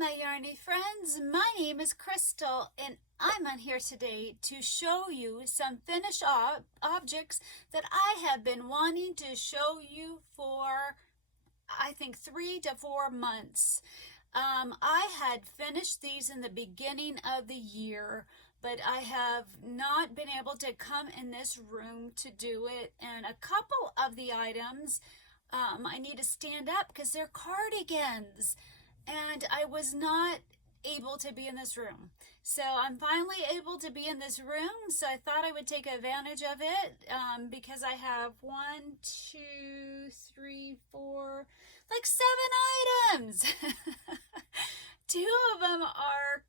my yarny friends, my name is Crystal and I'm on here today to show you some finished objects that I have been wanting to show you for I think 3 to 4 months. I had finished these in the beginning of the year, but I have not been able to come in this room to do it, and a couple of the items I need to stand up because they're cardigans and I was not able to be in this room. So I'm finally able to be in this room, so I thought I would take advantage of it because I have 1, 2, 3, 4, like 7 items. 2 of them are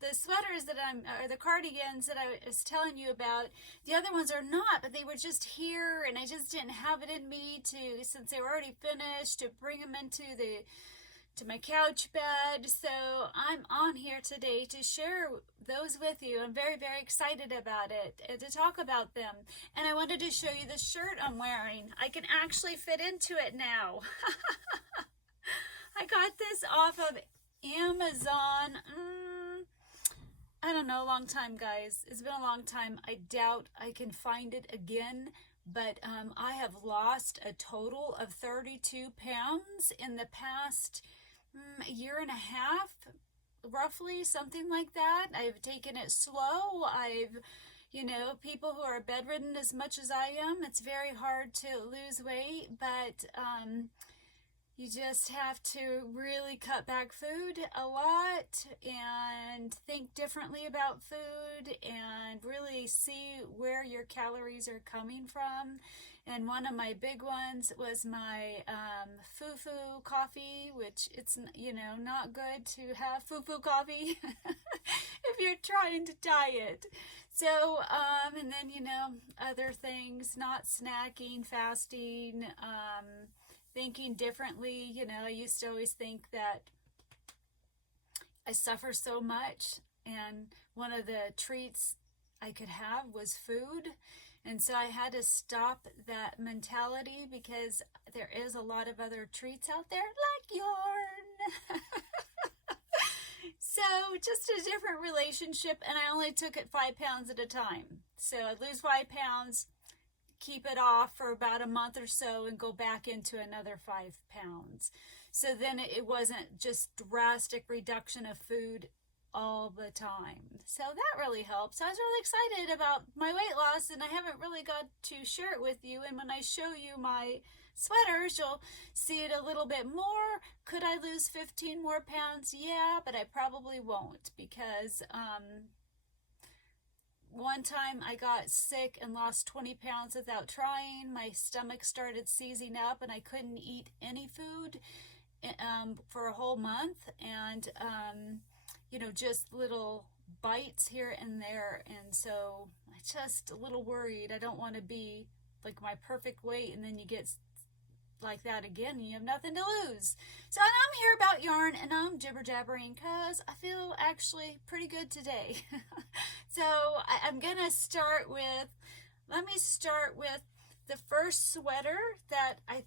the sweaters that or the cardigans that I was telling you about. The other ones are not, but they were just here and I just didn't have it in me to, since they were already finished, to bring them into my couch bed. So I'm on here today to share those with you. I'm very, very excited about it and to talk about them. And I wanted to show you the shirt I'm wearing. I can actually fit into it now. I got this off of Amazon. I don't know, a long time, guys. It's been a long time. I doubt I can find it again. But I have lost a total of 32 pounds in the past year and a half, roughly, something like that. I've taken it slow. People who are bedridden as much as I am, it's very hard to lose weight, but you just have to really cut back food a lot and think differently about food and really see where your calories are coming from. And one of my big ones was my foo-foo coffee, which it's, not good to have foo-foo coffee if you're trying to diet. So, and then, other things, not snacking, fasting, thinking differently. I used to always think that I suffer so much and one of the treats I could have was food. And so I had to stop that mentality because there is a lot of other treats out there like yarn. So just a different relationship, and I only took it 5 pounds at a time. So I'd lose 5 pounds, keep it off for about a month or so and go back into another 5 pounds. So then it wasn't just drastic reduction of food all the time. So that really helps. So I was really excited about my weight loss and I haven't really got to share it with you. And when I show you my sweaters, you'll see it a little bit more. Could I lose 15 more pounds? Yeah, but I probably won't because one time I got sick and lost 20 pounds without trying. My stomach started seizing up and I couldn't eat any food for a whole month. And, just little bites here and there. And so I just a little worried. I don't want to be like my perfect weight and then you get like that again and you have nothing to lose. So I'm here about yarn and I'm jibber jabbering because I feel actually pretty good today. So I'm gonna start with, let me start with the first sweater that I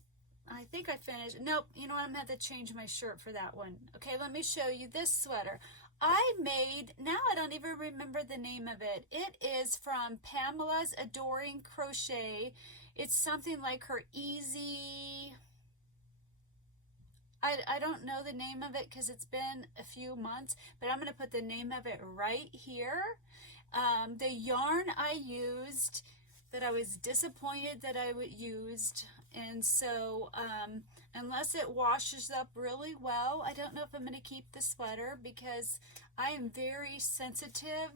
think I finished. Nope, you know what, I'm gonna have to change my shirt for that one. Okay, let me show you this sweater. I made, now I don't even remember the name of it. It is from Pamela's Adoring Crochet. It's something like her easy, I don't know the name of it because it's been a few months, but I'm going to put the name of it right here. The yarn I used that I was disappointed that I used, and so unless it washes up really well, I don't know if I'm going to keep the sweater because I am very sensitive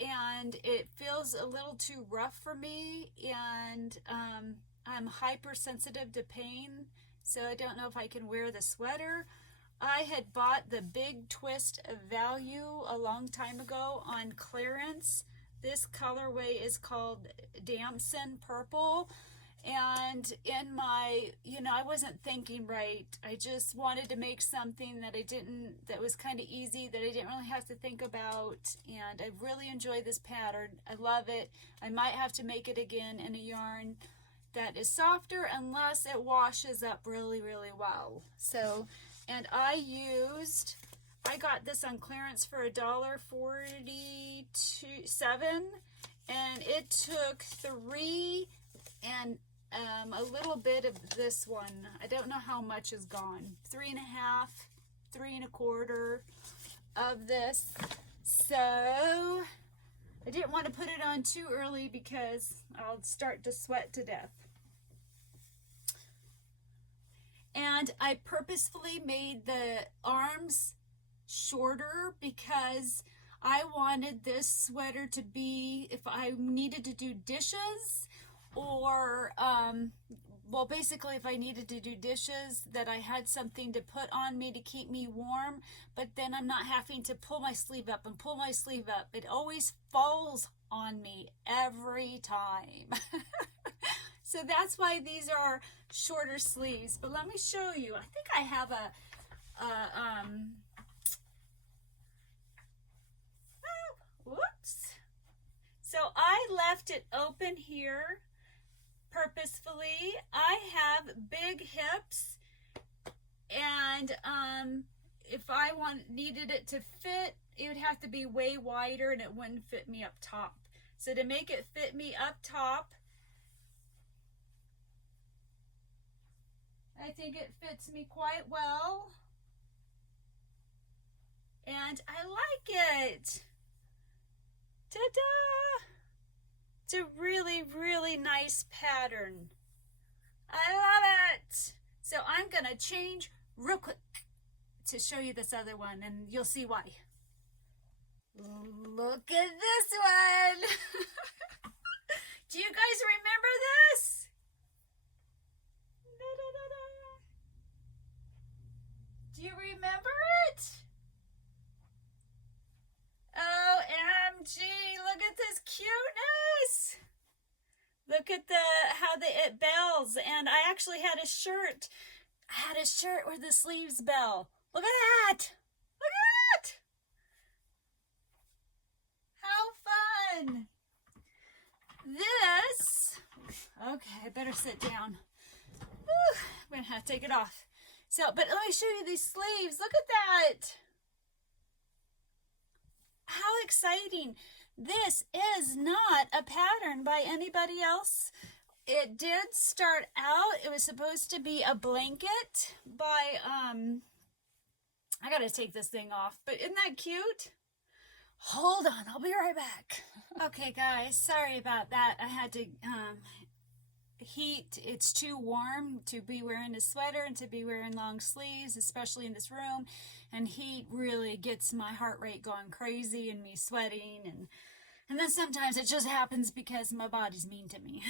and it feels a little too rough for me, and I'm hypersensitive to pain, so I don't know if I can wear the sweater. I had bought the Big Twist of Value a long time ago on clearance. This colorway is called Damson Purple. And in my, I wasn't thinking right. I just wanted to make something that was kind of easy, that I didn't really have to think about. And I really enjoy this pattern. I love it. I might have to make it again in a yarn that is softer unless it washes up really, really well. So, and I used I got this on clearance for $1.47, and it took 3 and a little bit of this one. I don't know how much is gone. 3.5, 3 1/4 of this. So I didn't want to put it on too early because I'll start to sweat to death. And I purposefully made the arms shorter because I wanted this sweater to be, if I needed to do dishes, or well, basically if I needed to do dishes, that I had something to put on me to keep me warm, but then I'm not having to pull my sleeve up and pull my sleeve up. It always falls on me every time. So that's why these are shorter sleeves. But let me show you. I think I have whoops. So I left it open here purposefully. I have big hips, and if I needed it to fit, it would have to be way wider and it wouldn't fit me up top. So to make it fit me up top, I think it fits me quite well, and I like it. Ta-da! It's a really, really nice pattern. I love it. So I'm gonna change real quick to show you this other one, and you'll see why. Look at this one. Do you guys remember this? Do you remember it? OMG, look at this cuteness. Look at how it bells. And I actually had a shirt. I had a shirt where the sleeves bell. Look at that. Look at that. How fun. This, okay, I better sit down. Whew, I'm going to have to take it off. So, but let me show you these sleeves. Look at that. How exciting. This is not a pattern by anybody else. It did start out, it was supposed to be a blanket by, I gotta take this thing off, but isn't that cute? Hold on, I'll be right back. Okay guys, sorry about that. I had to, heat, it's too warm to be wearing a sweater and to be wearing long sleeves, especially in this room, and heat really gets my heart rate going crazy and me sweating, and then sometimes it just happens because my body's mean to me.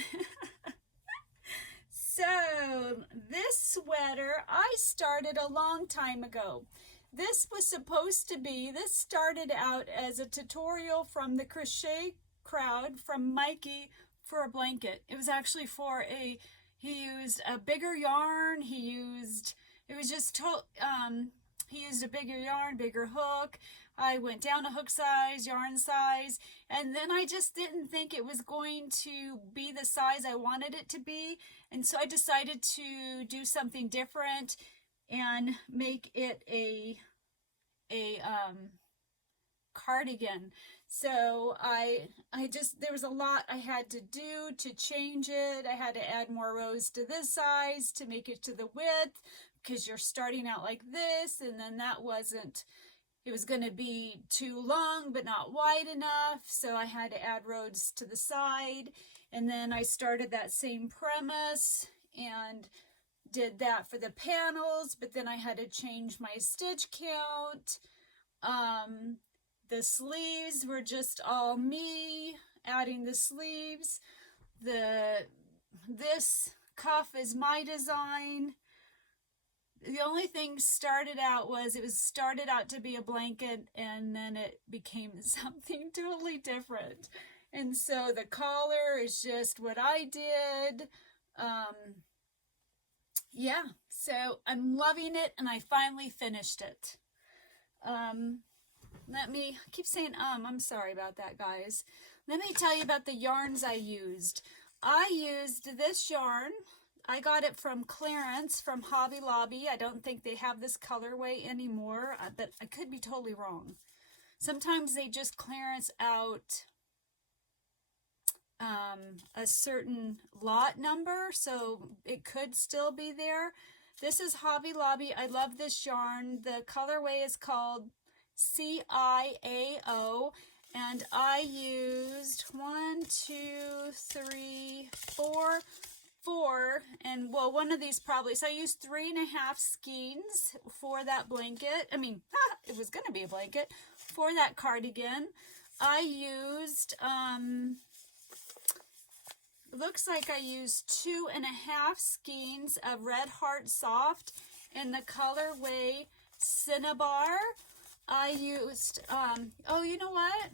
So this sweater I started a long time ago. This was supposed to be, this started out as a tutorial from the crochet crowd from Mikey for a blanket. It was actually for he used a bigger yarn, he used a bigger yarn, bigger hook. I went down a hook size, yarn size, and then I just didn't think it was going to be the size I wanted it to be, and so I decided to do something different and make it a cardigan. So there was a lot I had to do to change it. I had to add more rows to this size to make it to the width, because you're starting out like this, and then it was going to be too long but not wide enough, so I had to add rows to the side. And then I started that same premise and did that for the panels, but then I had to change my stitch count. The sleeves were just all me adding the sleeves. This cuff is my design. The only thing started out to be a blanket, and then it became something totally different. And so the collar is just what I did. Yeah, so I'm loving it, and I finally finished it. I keep saying I'm sorry about that, guys. Let me tell you about the yarns I used. I used this yarn. I got it from clearance from Hobby Lobby. I don't think they have this colorway anymore, but I could be totally wrong. Sometimes they just clearance out a certain lot number, so it could still be there. This is Hobby Lobby. I love this yarn. The colorway is called CIAO, and I used 4, and well, one of these probably, so I used 3.5 skeins for that blanket. I mean, it was going to be a blanket for that cardigan. I used, looks like I used 2.5 skeins of Red Heart Soft in the colorway Cinnabar. I used, oh, you know what?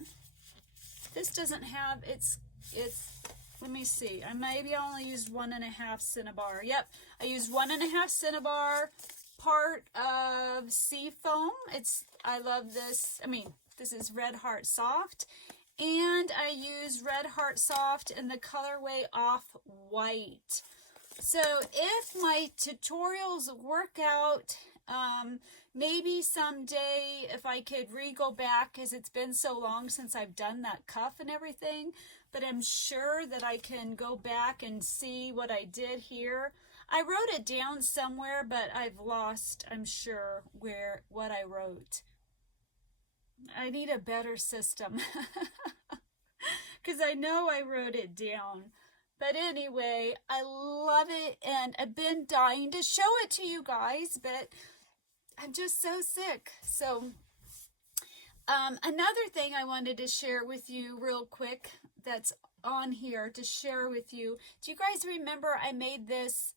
This doesn't have, it's, let me see. I maybe only used 1.5 Cinnabar. Yep, I used 1.5 Cinnabar, part of Seafoam. I love this. I mean, this is Red Heart Soft. And I used Red Heart Soft in the colorway Off-White. So if my tutorials work out, maybe someday if I could go back, because it's been so long since I've done that cuff and everything, but I'm sure that I can go back and see what I did here. I wrote it down somewhere, but I've lost, I'm sure, what I wrote. I need a better system because I know I wrote it down. But anyway, I love it, and I've been dying to show it to you guys, but I'm just so sick. So another thing I wanted to share with you real quick that's on here to share with you. Do you guys remember I made this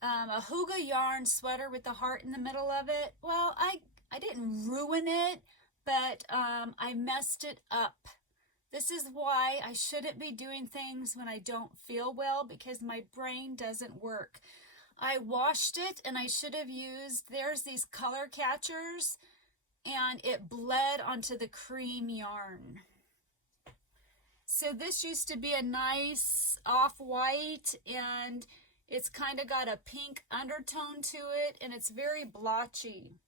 a Huga yarn sweater with the heart in the middle of it? Well, I didn't ruin it, but I messed it up. This is why I shouldn't be doing things when I don't feel well, because my brain doesn't work. I washed it, and I should have used, there's these color catchers, and it bled onto the cream yarn. So this used to be a nice off-white, and it's kind of got a pink undertone to it, and it's very blotchy.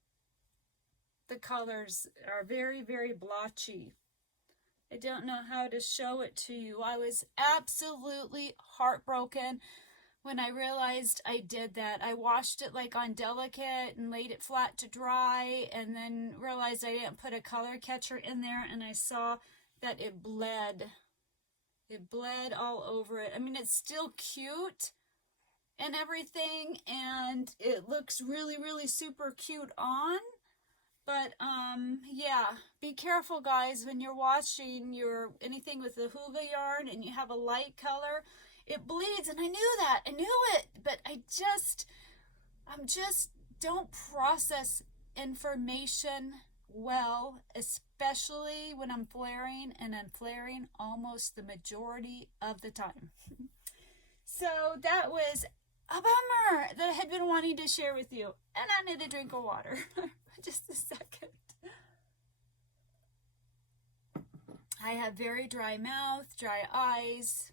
The colors are very, very blotchy. I don't know how to show it to you. I was absolutely heartbroken when I realized I did that. I washed it like on delicate and laid it flat to dry, and then realized I didn't put a color catcher in there, and I saw that it bled. It bled all over it. I mean, it's still cute and everything, and it looks really, really super cute on. But, yeah, be careful, guys, when you're washing anything with the Huga yarn and you have a light color, it bleeds, and I knew that. I knew it, but I just don't process information well, especially when I'm flaring, and I'm flaring almost the majority of the time. So that was a bummer that I had been wanting to share with you, and I need a drink of water. Just a second. I have very dry mouth, dry eyes,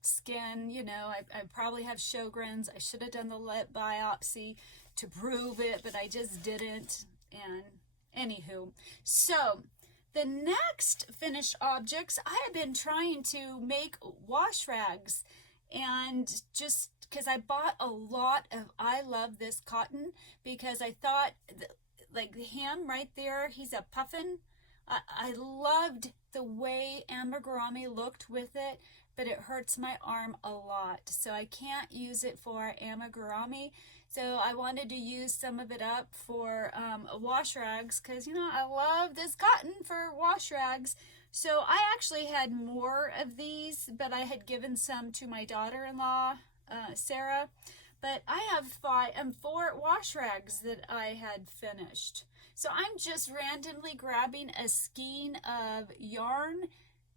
skin, you know, I probably have Sjogren's. I should have done the lip biopsy to prove it, but I just didn't. And anywho, so the next finished objects, I have been trying to make wash rags, and just because I bought a lot of, I love this cotton, because I thought, like him right there, he's a puffin. I loved the way amigurumi looked with it, but it hurts my arm a lot, so I can't use it for amigurumi. So I wanted to use some of it up for wash rags, because, you know, I love this cotton for wash rags. So I actually had more of these, but I had given some to my daughter-in-law, Sarah. But I have 4 wash rags that I had finished. So I'm just randomly grabbing a skein of yarn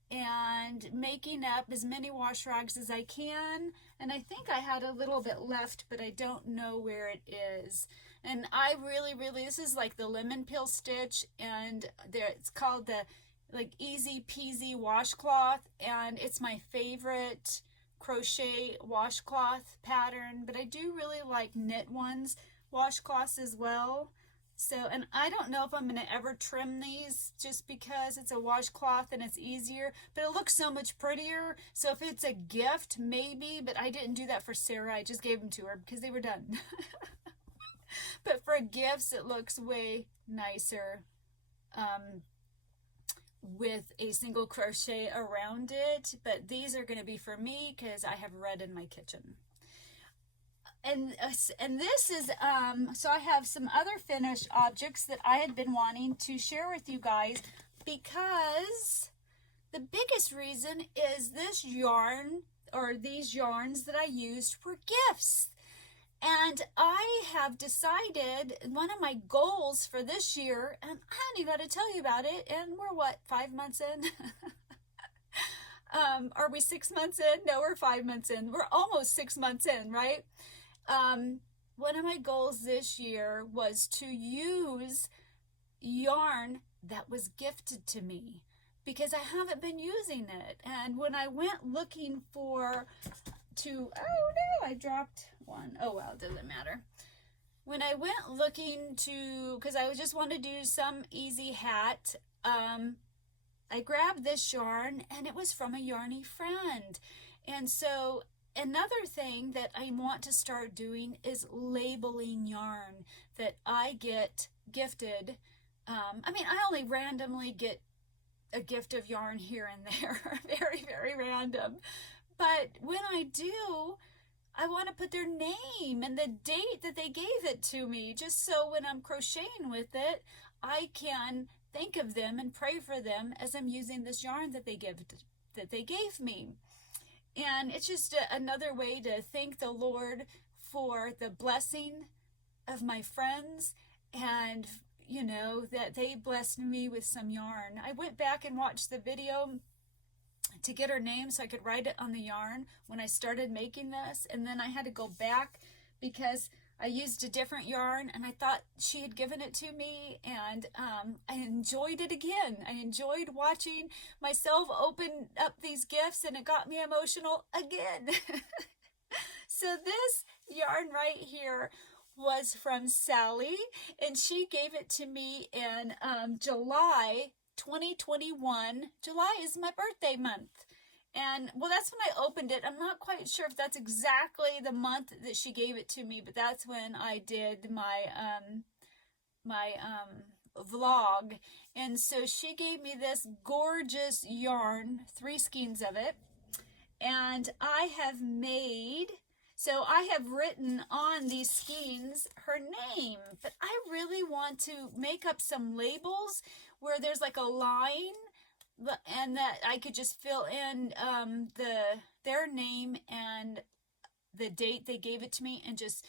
and making up as many wash rags as I can. And I think I had a little bit left, but I don't know where it is. And I really, this is like the lemon peel stitch, and it's called the like Easy Peasy washcloth, and it's my favorite crochet washcloth pattern, but I do really like knit ones, washcloths as well. So, and I don't know if I'm going to ever trim these just because it's a washcloth and it's easier, but it looks so much prettier. So if it's a gift, maybe, but I didn't do that for Sarah. I just gave them to her because they were done. But for gifts, it looks way nicer with a single crochet around it. But these are going to be for me because I have red in my kitchen. And this is, so I have some other finished objects that I had been wanting to share with you guys, because the biggest reason is this yarn, or these yarns that I used for gifts. And I have decided one of my goals for this year, and I don't even know how to tell you about it, and we're what, 5 months in? Are we 6 months in? No, we're 5 months in. We're almost 6 months in, right? One of my goals this year was to use yarn that was gifted to me, because I haven't been using it. And when I went looking oh no, I dropped one. Oh well, it doesn't matter. When I went looking because I just wanted to do some easy hat, I grabbed this yarn, and it was from a yarny friend. And so another thing that I want to start doing is labeling yarn that I get gifted. I mean, I only randomly get a gift of yarn here and there, very, very random. But when I do, I want to put their name and the date that they gave it to me, just so when I'm crocheting with it, I can think of them and pray for them as I'm using this yarn that they gave me. And it's just another way to thank the Lord for the blessing of my friends, and, you know, that they blessed me with some yarn. I went back and watched the video to get her name so I could write it on the yarn when I started making this. And then I had to go back because I used a different yarn, and I thought she had given it to me, and I enjoyed it again. I enjoyed watching myself open up these gifts, and it got me emotional again. So this yarn right here was from Sally, and she gave it to me in July 2021. July is my birthday month. And, well, that's when I opened it. I'm not quite sure if that's exactly the month that she gave it to me, but that's when I did my vlog. And so she gave me this gorgeous yarn, 3 skeins of it. And I have written on these skeins her name, but I really want to make up some labels where there's like a line, and that I could just fill in their name and the date they gave it to me, and just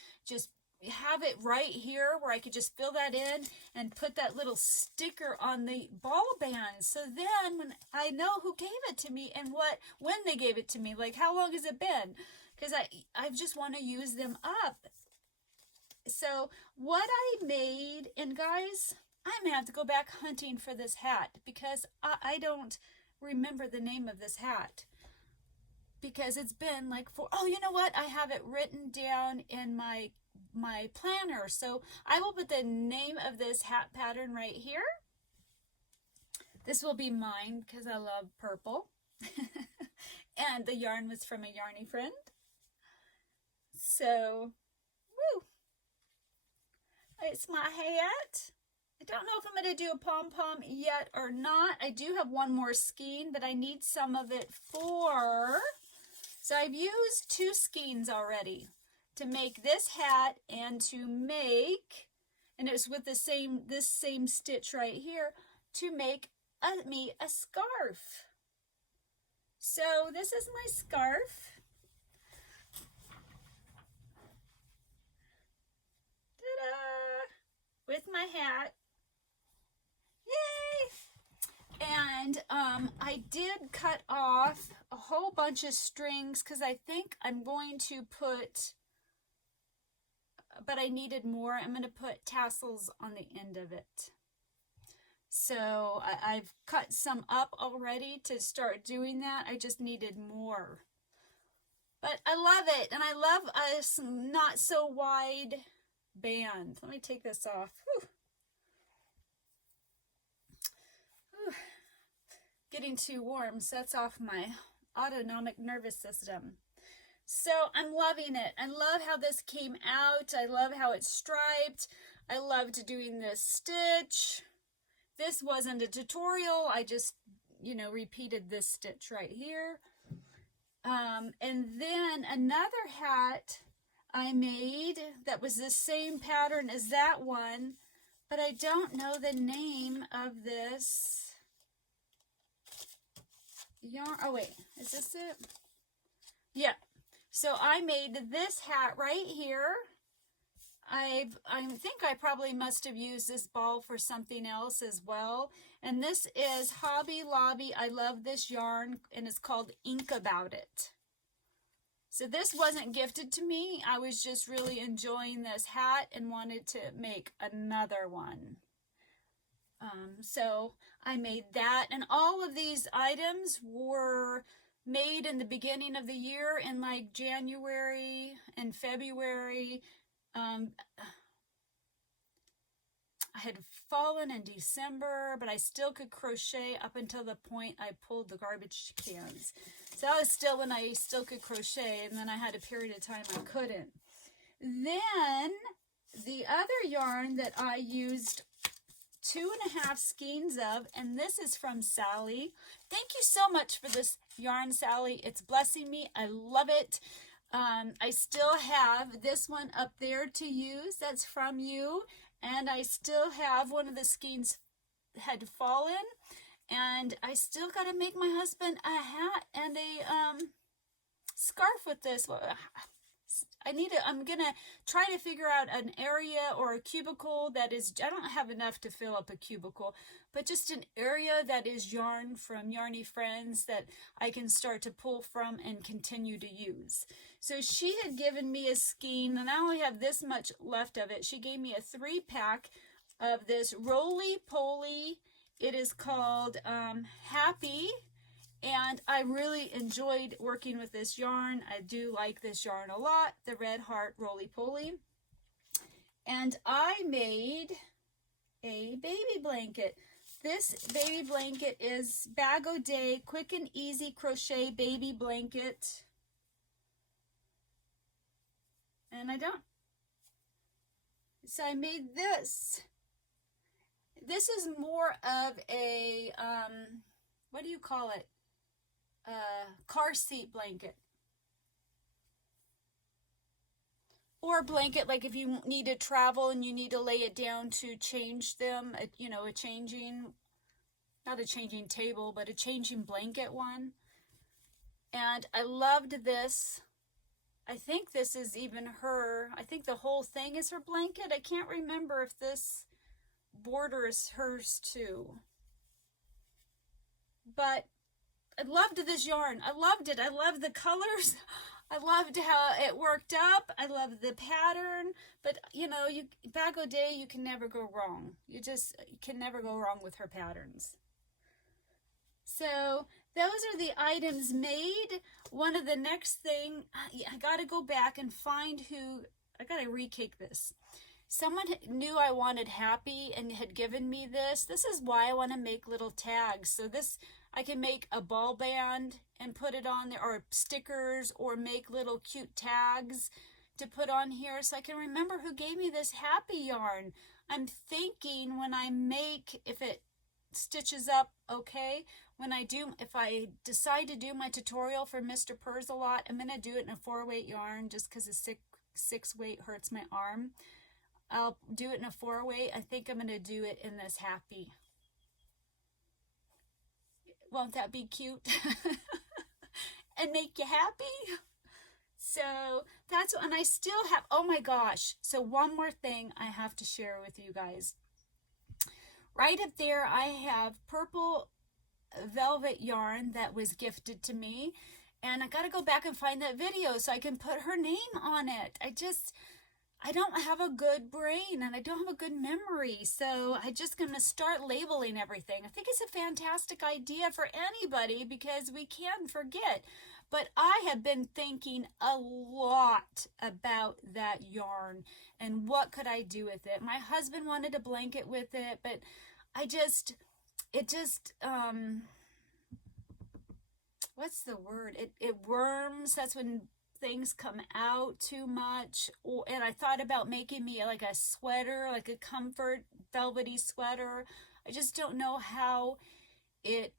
have it right here where I could just fill that in and put that little sticker on the ball band. So then when I know who gave it to me and when they gave it to me, like how long has it been? Because I just want to use them up. So what I made, and guys, I'm going to have to go back hunting for this hat, because I don't remember the name of this hat, because it's been like oh, you know what? I have it written down in my planner. So I will put the name of this hat pattern right here. This will be mine because I love purple. And the yarn was from a yarny friend. So, woo! It's my hat. I don't know if I'm going to do a pom-pom yet or not. I do have one more skein, but I need some of it so I've used 2 skeins already to make this hat, and to make, and it's with this same stitch right here, to make me a scarf. So this is my scarf. Ta-da! With my hat. Yay! And I did cut off a whole bunch of strings because I think I'm going to put, but I needed more. I'm going to put tassels on the end of it. So I've cut some up already to start doing that. I just needed more. But I love it, and I love a not so wide band. Let me take this off. Whew. Whew. Getting too warm sets off my autonomic nervous system. So I'm loving it. I love how this came out. I love how it's striped. I loved doing this stitch. This wasn't a tutorial. I just, you know, repeated this stitch right here. And then another hat I made that was the same pattern as that one, but I don't know the name of this yarn. Oh wait, is this it? Yeah. So I made this hat right here. I think I probably must have used this ball for something else as well. And this is Hobby Lobby. I love this yarn, and it's called Ink About It. So this wasn't gifted to me. I was just really enjoying this hat and wanted to make another one. So I made that, and all of these items were made in the beginning of the year in like January and February. I had fallen in December, but I still could crochet up until the point I pulled the garbage cans. So that was still when I still could crochet, and then I had a period of time I couldn't. Then the other yarn that I used 2.5 skeins of, and this is from Sally. Thank you so much for this yarn, Sally. It's blessing me. I love it. I still have this one up there to use. That's from you. And I still have one of the skeins had fallen. And I still got to make my husband a hat and a scarf with this. I'm going to try to figure out an area or a cubicle that is, I don't have enough to fill up a cubicle, but just an area that is yarn from Yarny Friends that I can start to pull from and continue to use. So she had given me a skein, and I only have this much left of it. She gave me a 3-pack of this roly-poly. It is called Happy. And I really enjoyed working with this yarn. I do like this yarn a lot, the Red Heart Roly-Poly. And I made a baby blanket. This baby blanket is Bag O' Day Quick and Easy Crochet Baby Blanket. And so I made this. This is more of a, what do you call it? Car seat blanket, or a blanket like if you need to travel and you need to lay it down to change them, you know, not a changing table, but a changing blanket one. And I loved this. I think this is even her. I think the whole thing is her blanket. I can't remember if this border is hers too, but I loved this yarn. I loved it. I loved the colors. I loved how it worked up. I loved the pattern. But, you know, Bag O' Day, you can never go wrong. You can never go wrong with her patterns. So those are the items made. One of the next thing, I got to go back and find I got to re-cake this. Someone knew I wanted Happy and had given me this. This is why I want to make little tags. So this, I can make a ball band and put it on there, or stickers, or make little cute tags to put on here so I can remember who gave me this Happy yarn. I'm thinking when I make, if it stitches up okay, if I decide to do my tutorial for Mr. Purrsalot, I'm going to do it in a 4-weight yarn just because a 6-weight hurts my arm. I'll do it in a 4-weight. I think I'm going to do it in this Happy. Won't that be cute? And make you happy? So that's, and I still have, oh my gosh. So one more thing I have to share with you guys. Right up there, I have purple velvet yarn that was gifted to me. And I got to go back and find that video so I can put her name on it. I don't have a good brain and I don't have a good memory, so I'm just going to start labeling everything. I think it's a fantastic idea for anybody because we can forget. But I have been thinking a lot about that yarn and what could I do with it. My husband wanted a blanket with it, but what's the word? It worms. That's when things come out too much. And I thought about making me like a sweater, like a comfort velvety sweater. I just don't know how it,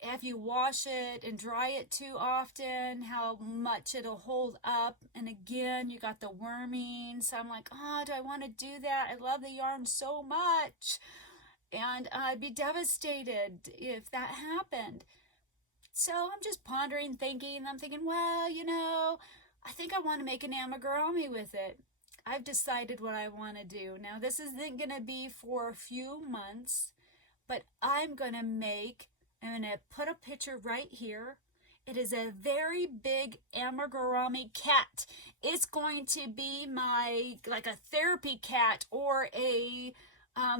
if you wash it and dry it too often, how much it'll hold up. And again, you got the worming. So I'm like, oh, do I want to do that? I love the yarn so much. And I'd be devastated if that happened. So I'm just pondering, thinking. I'm thinking, well, I think I want to make an amigurumi with it. I've decided what I want to do. Now, this isn't going to be for a few months, but I'm going to put a picture right here. It is a very big amigurumi cat. It's going to be like a therapy cat, or a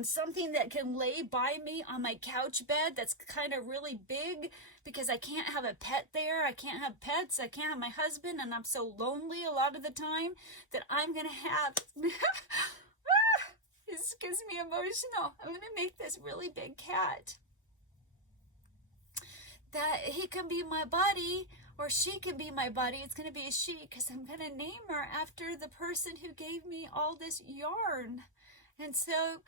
something that can lay by me on my couch bed that's kind of really big, because I can't have a pet there. I can't have pets. I can't have my husband, and I'm so lonely a lot of the time that I'm going to have... This gets me emotional. I'm going to make this really big cat that he can be my buddy, or she can be my buddy. It's going to be a she, because I'm going to name her after the person who gave me all this yarn. And so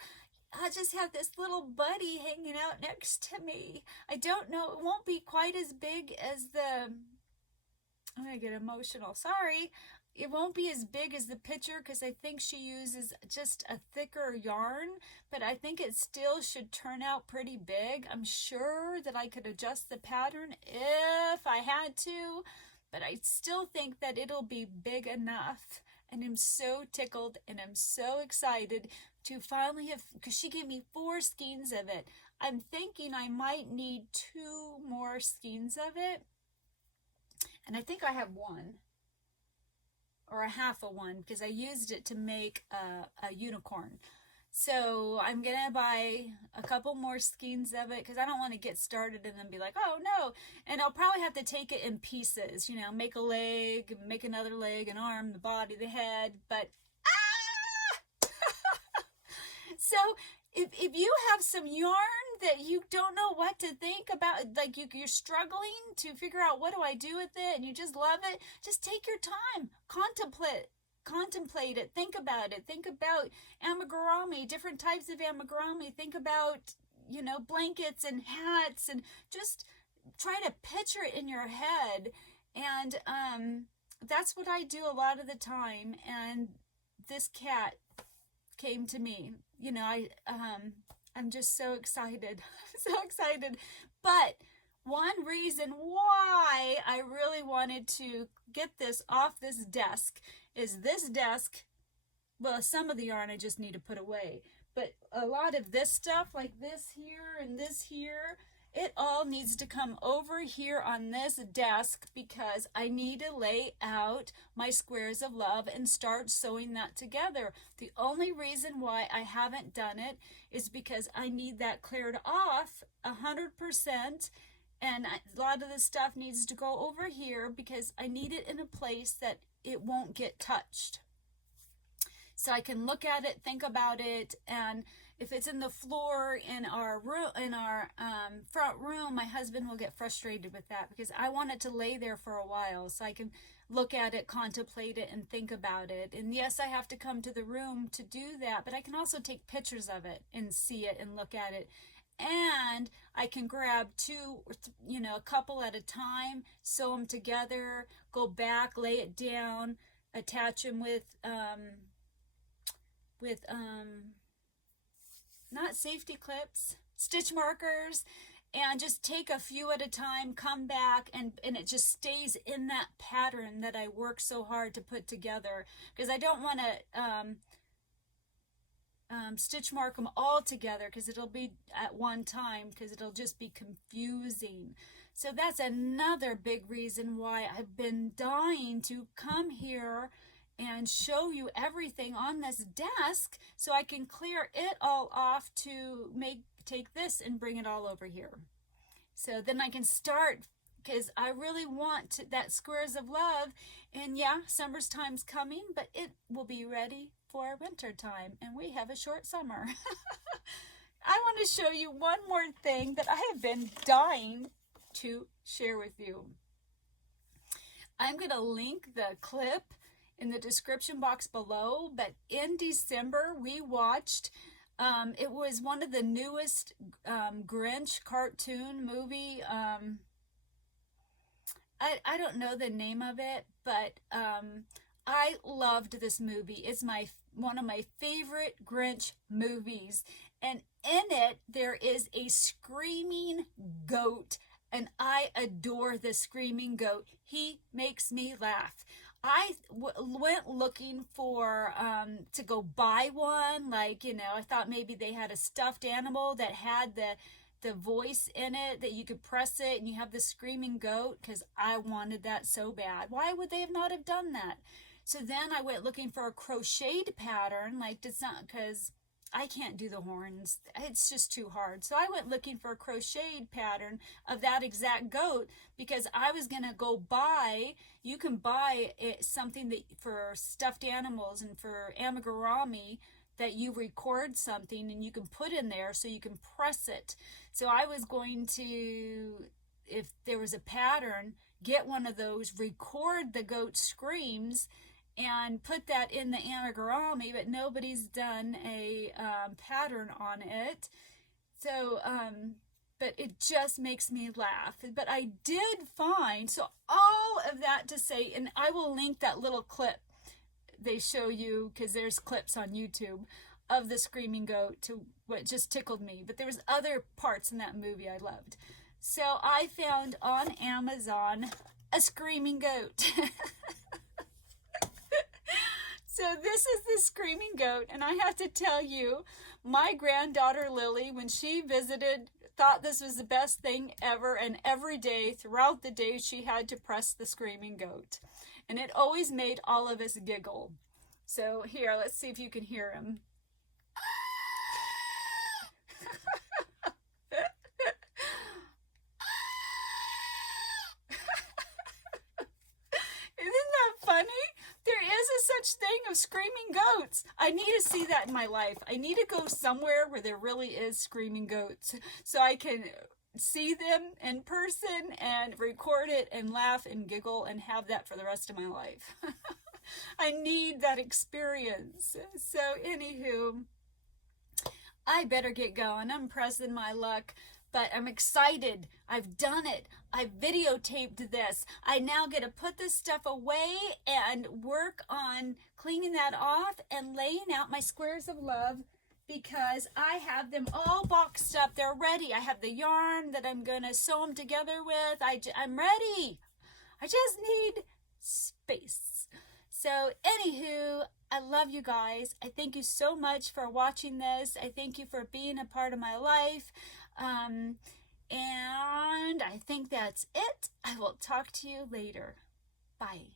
I'll just have this little buddy hanging out next to me. I don't know, it won't be quite as big as I'm going to get emotional, sorry. It won't be as big as the picture, because I think she uses just a thicker yarn, but I think it still should turn out pretty big. I'm sure that I could adjust the pattern if I had to, but I still think that it'll be big enough. And I'm so tickled and I'm so excited to finally have, because she gave me 4 skeins of it. I'm thinking I might need 2 more skeins of it. And I think I have 1. Or a half of one, because I used it to make a unicorn. So I'm going to buy a couple more skeins of it, because I don't want to get started and then be like, oh no. And I'll probably have to take it in pieces, make a leg, make another leg, an arm, the body, the head. But, So if you have some yarn that you don't know what to think about, like you're struggling to figure out what do I do with it, and you just love it, just take your time, contemplate it, think about it, think about amigurumi, different types of amigurumi, think about, blankets and hats, and just try to picture it in your head. And that's what I do a lot of the time. And this cat came to me. I'm just so excited. I'm so excited. But one reason why I really wanted to get this off this desk is this desk, well, some of the yarn I just need to put away, but a lot of this stuff, like this here and this here, it all needs to come over here on this desk, because I need to lay out my squares of love and start sewing that together. The only reason why I haven't done it is because I need that cleared off 100%, and a lot of the stuff needs to go over here because I need it in a place that it won't get touched. So I can look at it, think about it, and if it's in the floor in our room, in our front room, my husband will get frustrated with that, because I want it to lay there for a while so I can look at it, contemplate it, and think about it. And yes, I have to come to the room to do that, but I can also take pictures of it and see it and look at it. And I can grab 2, a couple at a time, sew them together, go back, lay it down, attach them with not safety clips, stitch markers, and just take a few at a time, come back, and it just stays in that pattern that I worked so hard to put together, because I don't want to stitch mark them all together, because it'll be at one time, because it'll just be confusing. So that's another big reason why I've been dying to come here and show you everything on this desk, so I can clear it all off to take this and bring it all over here. So then I can start because I really want that Squares of Love. And yeah, summer's time's coming, but it will be ready for winter time, and we have a short summer. I want to show you one more thing that I have been dying to share with you. I'm going to link the clip in the description box below, but in December we watched, it was one of the newest Grinch cartoon movie. I don't know the name of it, but I loved this movie. It's one of my favorite Grinch movies. And in it, there is a screaming goat, and I adore the screaming goat. He makes me laugh. I went looking for, to go buy one. Like, you know, I thought maybe they had a stuffed animal that had the voice in it, that you could press it and you have the screaming goat, because I wanted that so bad. Why would they not have done that? So then I went looking for a crocheted pattern, like, it's not, because I can't do the horns. It's just too hard. So I went looking for a crocheted pattern of that exact goat, because I was going to go buy, you can buy something that for stuffed animals and for amigurumi, that you record something and you can put in there so you can press it. So I was going to, if there was a pattern, get one of those, record the goat screams, and put that in the amigurumi, but nobody's done a pattern on it. So, but it just makes me laugh. But I did find, so all of that to say, and I will link that little clip they show you, because there's clips on YouTube of the screaming goat, to what just tickled me. But there was other parts in that movie I loved. So I found on Amazon a screaming goat. So this is the screaming goat, and I have to tell you, my granddaughter Lily, when she visited, thought this was the best thing ever, and every day, throughout the day, she had to press the screaming goat. And it always made all of us giggle. So here, let's see if you can hear him. Isn't that funny? There is a such thing of screaming goats. I need to see that in my life. I need to go somewhere where there really is screaming goats, so I can see them in person and record it and laugh and giggle and have that for the rest of my life. I need that experience. So anywho, I better get going. I'm pressing my luck, but I'm excited. I've done it. I videotaped this. I now get to put this stuff away and work on cleaning that off and laying out my Squares of Love, because I have them all boxed up. They're ready. I have the yarn that I'm going to sew them together with. I'm ready. I just need space. So anywho, I love you guys. I thank you so much for watching this. I thank you for being a part of my life. And I think that's it. I will talk to you later. Bye.